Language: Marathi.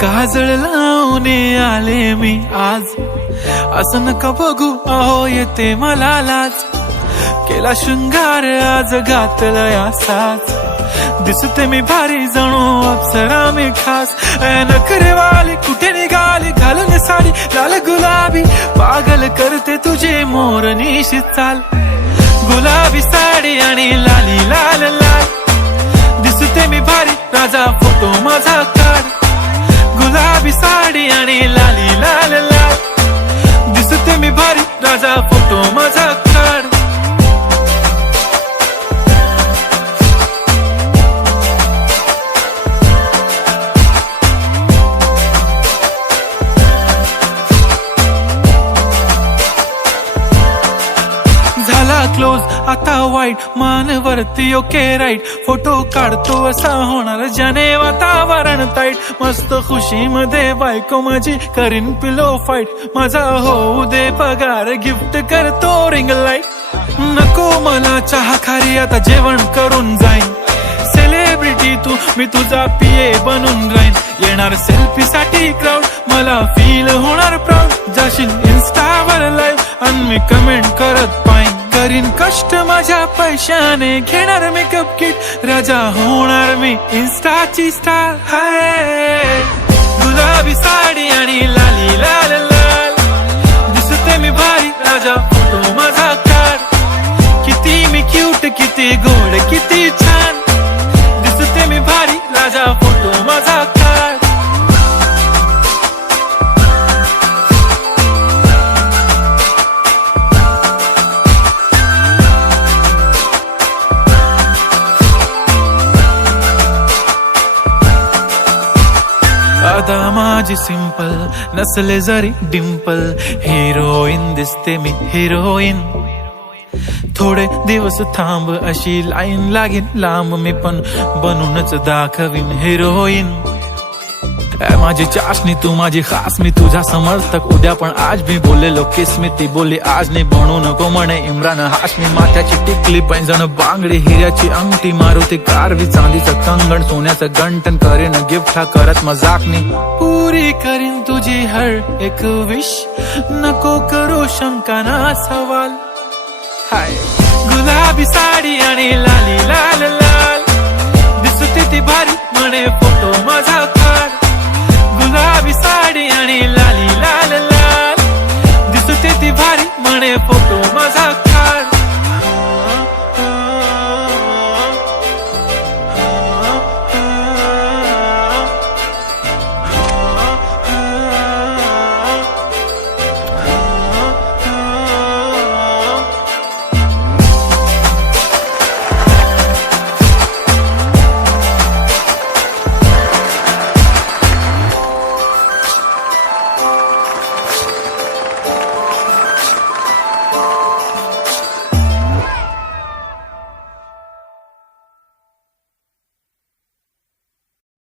काजळ लावून आले मी आज, असं नका बघू अहो येते मला लाज. केला शृंगार आज घातला असाच, दिसते मी भारी जणू अप्सरा मी खास. नखरेवाली कुठे निघाली घालून साडी लाल गुलाबी, पागल करते तुझे मोरनीशी चाल. गुलाबी साडी आणि लाली लाल लाल, दिसते मी भारी राजा फोटो माझा काढ. गुलाबी साडी आणि लाली लाल लाल, दिसते मी भारी राजा फोटो माझा काढ. झाला क्लोज आता वाईट, मान वरती ओके राईट. फोटो काढतो असा होणार ज्याने वातावरण ताईट. मस्त खुशी मध्ये बायको माझी करीन पिलो फाईट. माझा होऊ दे पगार गिफ्ट करतो रिंग लाईट. नको मला चहा खारी आता जेवण करून जाईन. सेलिब्रिटी तू मी तुझा पिये बनून राहीन. येणार सेल्फी साठी क्राऊड मला फील होणार प्राऊड. जाशील इन्स्टावर लाईव्ह आणि मी कमेंट करत पाईन. करीन कष्ट माझ्या पैशाने घेणार मेकअप किट. राजा होणार मी इन्स्टाची स्टार. हाय गुलाबी साडी आणि लाली लाल लाल, दिसते मी भारी राजा फोटो माझा काढ. किती मी क्यूट किती गोड किती छान, दिसते मी भारी राजा फोटो माझा काढ. आता माझी सिंपल नसले जरी डिंपल, हिरोईन दिसते मी हिरोईन. थोडे दिवस थांब अशी लाईन लागेल लांब, मी पण बनूनच दाखवीन हिरोईन. माझी चाशनी तू माझी खास, मी तुझा समर्थक उद्या पण आज मी बोललेलो किस मी. ती बोलली आज नाही बनू नको म्हणे इम्रान हाशमी. माथ्याची टिकली पैंजण बांगडी हिऱ्याची अंगठी, मारुती कारवी चांदीचं कंगण सोन्याचं गंटन. करेन गिफ्ट हा करत मजाकनी, पुरी करीन तुझी हर एक विश. नको करू शंका ना सवाल. हाय गुलाबी साडी आणि लाली लाल लाल, दिसते ती भारी म्हणे फोटो माझा काढ. गुलाबी साडी आणि लाली लाल लाल, दिसते ती भारी म्हणे फोटो माझा